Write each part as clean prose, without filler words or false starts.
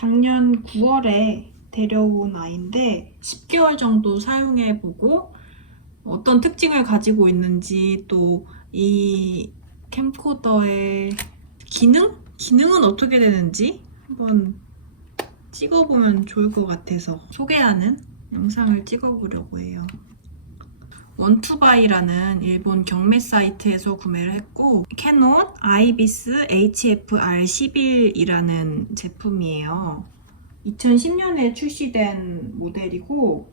작년 9월에 데려온 아이인데 10개월 정도 사용해보고 어떤 특징을 가지고 있는지 또 이 캠코더의 기능은 어떻게 되는지 한번 찍어보면 좋을 것 같아서 소개하는 영상을 찍어보려고 해요. 원투바이라는 일본 경매 사이트에서 구매를 했고 캐논 아이비스 HFR11이라는 제품이에요. 2010년에 출시된 모델이고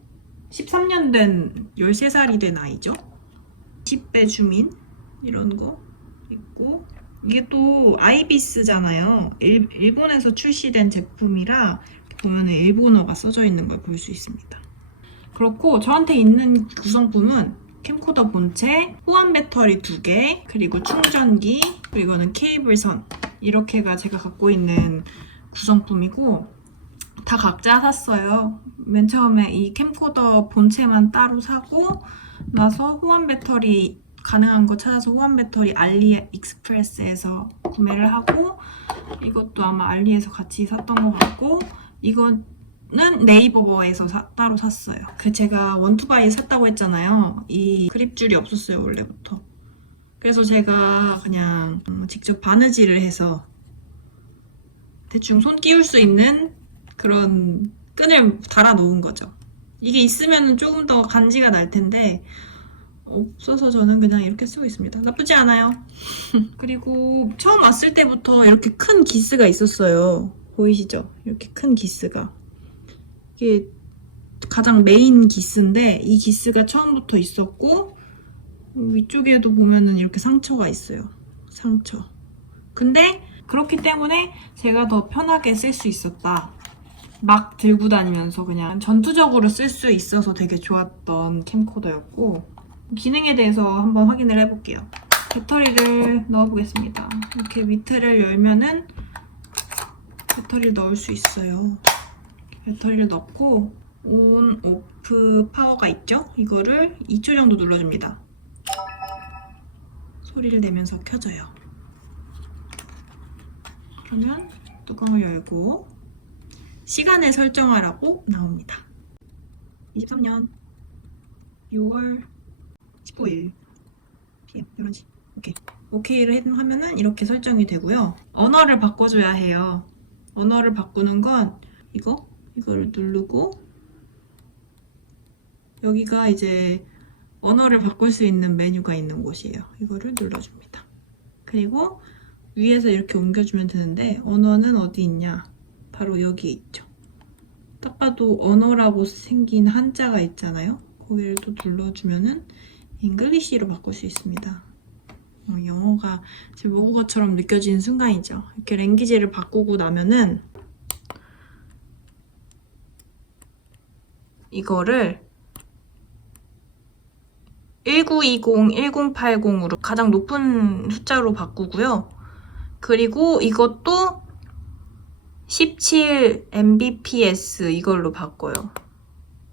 13년 된 13살이 된 아이죠. 10배 주민 이런 거 있고 이게 또 아이비스잖아요. 일본에서 출시된 제품이라 보면 일본어가 써져 있는 걸 볼 수 있습니다. 그렇고 저한테 있는 구성품은 캠코더 본체, 호환 배터리 2개, 그리고 충전기, 그리고 이거는 케이블선 이렇게가 제가 갖고 있는 구성품이고 다 각자 샀어요. 맨 처음에 이 캠코더 본체만 따로 사고 나서 호환 배터리 가능한 거 찾아서 호환 배터리 알리익스프레스에서 구매를 하고 이것도 아마 알리에서 같이 샀던 것 같고 이건 네이버에서 따로 샀어요. 제가 원투바이 샀다고 했잖아요. 이 그립줄이 없었어요, 원래부터. 그래서 제가 그냥 직접 바느질을 해서 대충 손 끼울 수 있는 그런 끈을 달아 놓은 거죠. 이게 있으면 조금 더 간지가 날 텐데 없어서 저는 그냥 이렇게 쓰고 있습니다. 나쁘지 않아요. 그리고 처음 왔을 때부터 이렇게 큰 기스가 있었어요. 보이시죠? 이렇게 큰 기스가. 이게 가장 메인 기스인데 이 기스가 처음부터 있었고 위쪽에도 보면은 이렇게 상처가 있어요. 상처. 근데 그렇기 때문에 제가 더 편하게 쓸 수 있었다. 막 들고 다니면서 그냥 전투적으로 쓸 수 있어서 되게 좋았던 캠코더였고 기능에 대해서 한번 확인을 해볼게요. 배터리를 넣어보겠습니다. 이렇게 밑에를 열면은 배터리를 넣을 수 있어요. 배터리를 넣고 온, 오프 파워가 있죠? 이거를 2초 정도 눌러줍니다. 소리를 내면서 켜져요. 그러면 뚜껑을 열고 시간을 설정하라고 나옵니다. 23년 6월 15일 PM 11시. 오케이. 오케이를 하면은 이렇게 설정이 되고요. 언어를 바꿔줘야 해요. 언어를 바꾸는 건 이거를 누르고 여기가 이제 언어를 바꿀 수 있는 메뉴가 있는 곳이에요. 이거를 눌러줍니다. 그리고 위에서 이렇게 옮겨주면 되는데 언어는 어디 있냐? 바로 여기에 있죠. 딱 봐도 언어라고 생긴 한자가 있잖아요. 거기를 또 눌러주면은 잉글리시로 바꿀 수 있습니다. 영어가 제 모국어처럼 느껴지는 순간이죠. 이렇게 랭귀지를 바꾸고 나면은 이거를 1920, 1080으로 가장 높은 숫자로 바꾸고요. 그리고 이것도 17 Mbps 이걸로 바꿔요.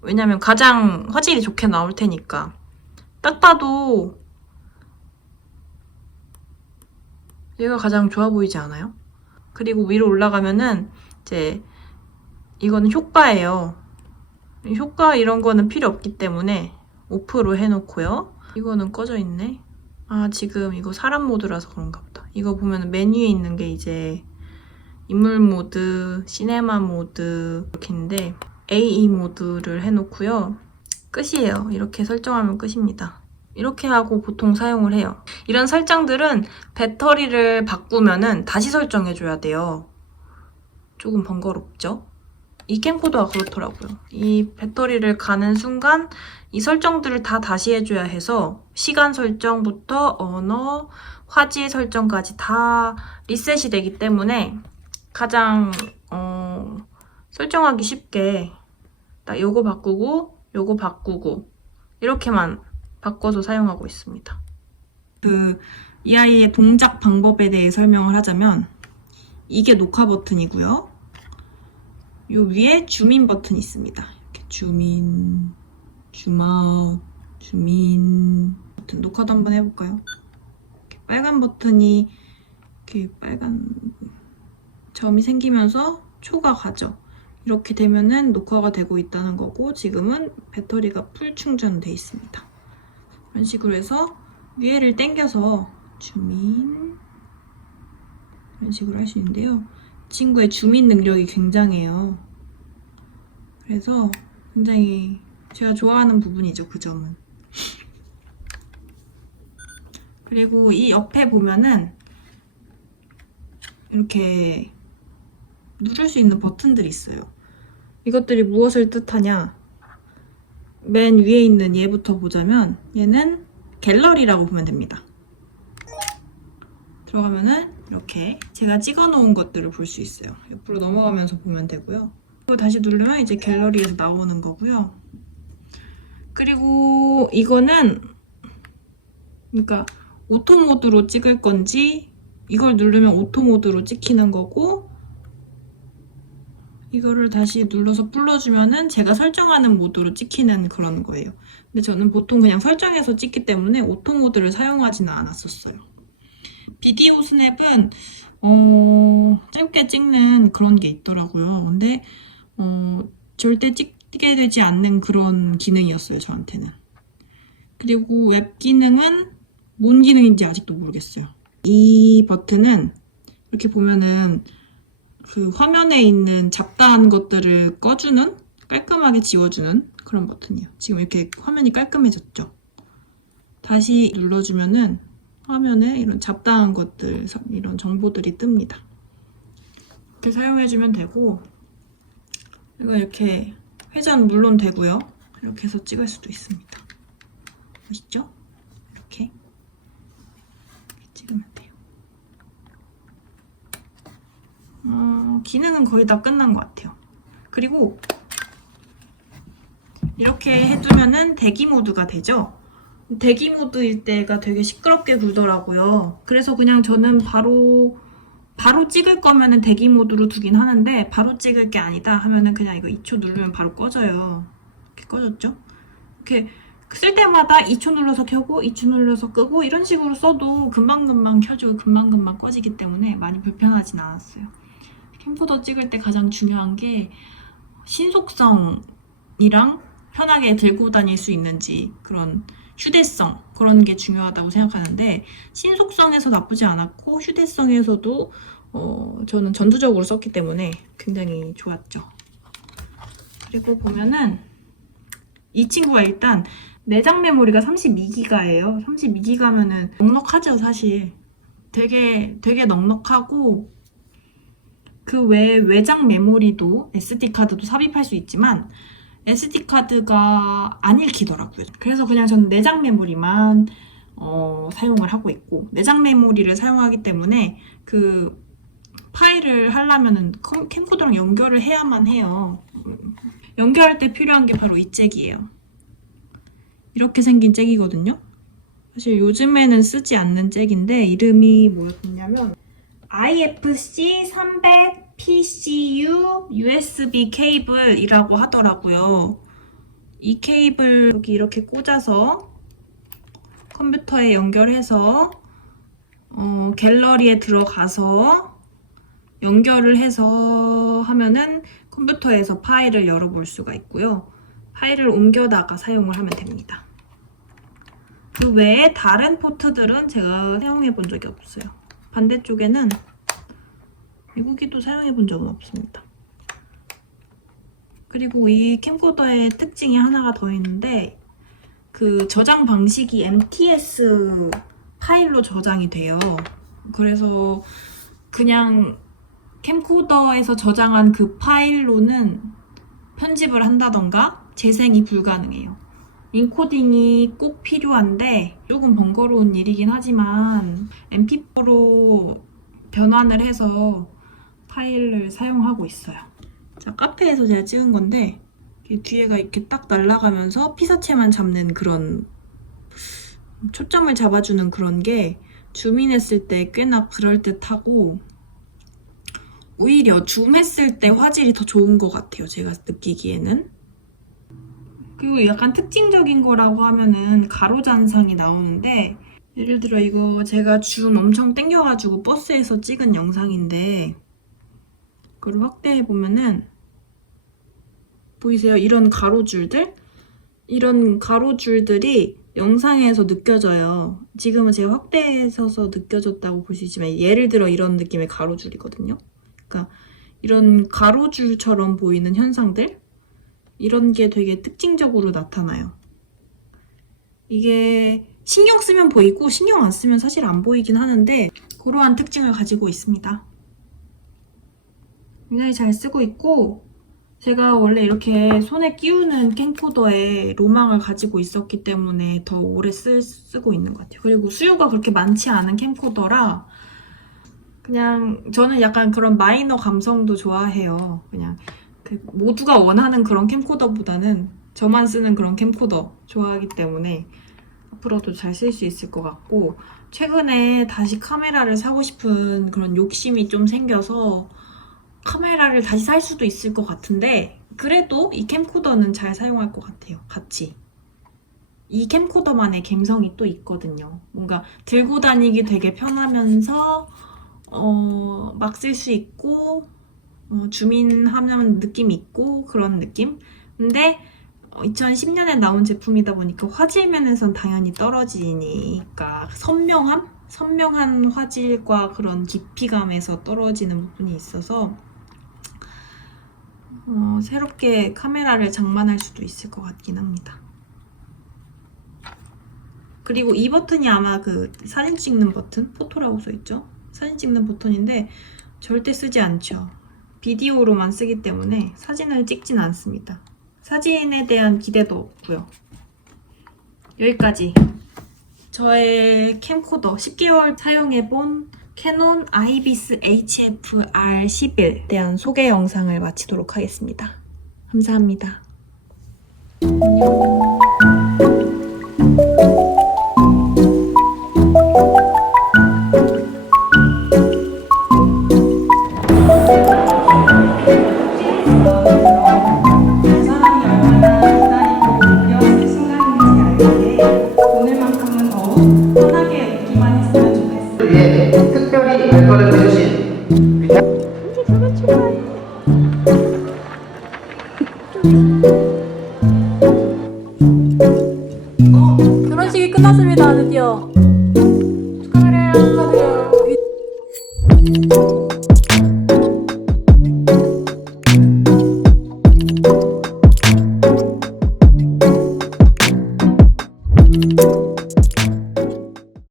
왜냐면 가장 화질이 좋게 나올 테니까. 딱 봐도 얘가 가장 좋아 보이지 않아요? 그리고 위로 올라가면은 이제 이거는 효과예요. 효과 이런 거는 필요 없기 때문에 오프로 해놓고요. 이거는 꺼져 있네. 아, 지금 이거 사람 모드라서 그런가 보다. 이거 보면 메뉴에 있는 게 이제 인물 모드, 시네마 모드 이렇게 있는데 AE 모드를 해놓고요. 끝이에요. 이렇게 설정하면 끝입니다. 이렇게 하고 보통 사용을 해요. 이런 설정들은 배터리를 바꾸면은 다시 설정해줘야 돼요. 조금 번거롭죠? 이 캠코더가 그렇더라고요. 이 배터리를 가는 순간 이 설정들을 다 다시 해줘야 해서 시간 설정부터 언어, 화질 설정까지 다 리셋이 되기 때문에 가장 설정하기 쉽게 딱 요거 바꾸고 요거 바꾸고 이렇게만 바꿔서 사용하고 있습니다. 이 아이의 동작 방법에 대해 설명을 하자면 이게 녹화 버튼이고요. 요 위에 줌인 버튼이 있습니다. 이렇게 줌인, 줌아웃, 줌인 버튼. 녹화도 한번 해볼까요? 이렇게 빨간 버튼이 이렇게 빨간 점이 생기면서 초가 가죠. 이렇게 되면은 녹화가 되고 있다는 거고 지금은 배터리가 풀 충전돼 있습니다. 이런 식으로 해서 위에를 당겨서 줌인 이런 식으로 할 수 있는데요. 친구의 줌인 능력이 굉장해요. 그래서 굉장히 제가 좋아하는 부분이죠, 그 점은. 그리고 이 옆에 보면은 이렇게 누를 수 있는 버튼들이 있어요. 이것들이 무엇을 뜻하냐? 맨 위에 있는 얘부터 보자면 얘는 갤러리라고 보면 됩니다. 들어가면은 이렇게 제가 찍어 놓은 것들을 볼 수 있어요. 옆으로 넘어가면서 보면 되고요. 그리고 다시 누르면 이제 갤러리에서 나오는 거고요. 그리고 이거는 그러니까 오토 모드로 찍을 건지 이걸 누르면 오토 모드로 찍히는 거고 이거를 다시 눌러서 불러주면은 제가 설정하는 모드로 찍히는 그런 거예요. 근데 저는 보통 그냥 설정해서 찍기 때문에 오토 모드를 사용하지는 않았었어요. 비디오 스냅은 짧게 찍는 그런 게 있더라고요. 근데 절대 찍게 되지 않는 그런 기능이었어요, 저한테는. 그리고 웹 기능은 뭔 기능인지 아직도 모르겠어요. 이 버튼은 이렇게 보면은 그 화면에 있는 잡다한 것들을 꺼주는, 깔끔하게 지워주는 그런 버튼이에요. 지금 이렇게 화면이 깔끔해졌죠? 다시 눌러주면은 화면에 이런 잡다한 것들, 이런 정보들이 뜹니다. 이렇게 사용해주면 되고, 이거 이렇게 회전 물론 되고요. 이렇게 해서 찍을 수도 있습니다. 보시죠? 이렇게 찍으면 돼요. 기능은 거의 다 끝난 것 같아요. 그리고 이렇게 해두면은 대기 모드가 되죠? 대기 모드일 때가 되게 시끄럽게 굴더라고요. 그래서 그냥 저는 바로 찍을 거면은 대기 모드로 두긴 하는데 바로 찍을 게 아니다 하면은 그냥 이거 2초 누르면 바로 꺼져요. 이렇게 꺼졌죠? 이렇게 쓸 때마다 2초 눌러서 켜고 2초 눌러서 끄고 이런 식으로 써도 금방금방 켜지고 금방금방 꺼지기 때문에 많이 불편하진 않았어요. 캠코더 찍을 때 가장 중요한 게 신속성이랑 편하게 들고 다닐 수 있는지 그런 휴대성 그런 게 중요하다고 생각하는데 신속성에서 나쁘지 않았고 휴대성에서도 저는 전투적으로 썼기 때문에 굉장히 좋았죠. 그리고 보면은 이 친구가 일단 내장 메모리가 32기가예요. 32기가면은 넉넉하죠, 사실. 되게 넉넉하고 그 외에 외장 메모리도 SD카드도 삽입할 수 있지만 SD카드가 안 읽히더라고요. 그래서 그냥 저는 내장 메모리만 사용을 하고 있고 내장 메모리를 사용하기 때문에 그 파일을 하려면은 캠코더랑 연결을 해야만 해요. 연결할 때 필요한 게 바로 이 잭이에요. 이렇게 생긴 잭이거든요. 사실 요즘에는 쓰지 않는 잭인데 이름이 뭐였냐면 IFC300PCU USB 케이블이라고 하더라고요. 이 케이블 여기 이렇게 꽂아서 컴퓨터에 연결해서 갤러리에 들어가서 연결을 해서 하면은 컴퓨터에서 파일을 열어볼 수가 있고요. 파일을 옮겨다가 사용을 하면 됩니다. 그 외에 다른 포트들은 제가 사용해 본 적이 없어요. 반대쪽에는 미국이도 사용해 본 적은 없습니다. 그리고 이 캠코더의 특징이 하나가 더 있는데 그 저장 방식이 MTS 파일로 저장이 돼요. 그래서 그냥 캠코더에서 저장한 그 파일로는 편집을 한다던가 재생이 불가능해요. 인코딩이 꼭 필요한데 조금 번거로운 일이긴 하지만 MP4로 변환을 해서 파일을 사용하고 있어요. 자, 카페에서 제가 찍은 건데 뒤에가 이렇게 딱 날아가면서 피사체만 잡는 그런 초점을 잡아주는 그런 게 줌인했을 때 꽤나 그럴듯하고 오히려 줌했을 때 화질이 더 좋은 것 같아요. 제가 느끼기에는. 그리고 약간 특징적인 거라고 하면은 가로잔상이 나오는데 예를 들어 이거 제가 줌 엄청 땡겨가지고 버스에서 찍은 영상인데 그걸 확대해 보면은 보이세요? 이런 가로줄들? 이런 가로줄들이 영상에서 느껴져요. 지금은 제가 확대해서 느껴졌다고 볼 수 있지만 예를 들어 이런 느낌의 가로줄이거든요. 그러니까 이런 가로줄처럼 보이는 현상들? 이런 게 되게 특징적으로 나타나요. 이게 신경 쓰면 보이고 신경 안 쓰면 사실 안 보이긴 하는데 그러한 특징을 가지고 있습니다. 굉장히 잘 쓰고 있고 제가 원래 이렇게 손에 끼우는 캠코더에 로망을 가지고 있었기 때문에 더 오래 쓰고 있는 것 같아요. 그리고 수요가 그렇게 많지 않은 캠코더라 그냥 저는 약간 그런 마이너 감성도 좋아해요. 그냥 모두가 원하는 그런 캠코더보다는 저만 쓰는 그런 캠코더 좋아하기 때문에 앞으로도 잘 쓸 수 있을 것 같고 최근에 다시 카메라를 사고 싶은 그런 욕심이 좀 생겨서 카메라를 다시 살 수도 있을 것 같은데 그래도 이 캠코더는 잘 사용할 것 같아요. 같이. 이 캠코더만의 감성이 또 있거든요. 뭔가 들고 다니기 되게 편하면서 막 쓸 수 있고 줌인하면 느낌 있고 그런 느낌? 근데 2010년에 나온 제품이다 보니까 화질 면에선 당연히 떨어지니까 선명한 화질과 그런 깊이감에서 떨어지는 부분이 있어서 새롭게 카메라를 장만할 수도 있을 것 같긴 합니다. 그리고 이 버튼이 아마 그 사진 찍는 버튼, 포토라고 써있죠? 사진 찍는 버튼인데 절대 쓰지 않죠. 비디오로만 쓰기 때문에 사진을 찍진 않습니다. 사진에 대한 기대도 없고요. 여기까지 저의 캠코더 10개월 사용해본 캐논 아이비스 HF-R11에 대한 소개 영상을 마치도록 하겠습니다. 감사합니다. 안녕. 오늘만큼은 더 편하게 웃기만 했으면 좋겠어요. 특별히 멤버를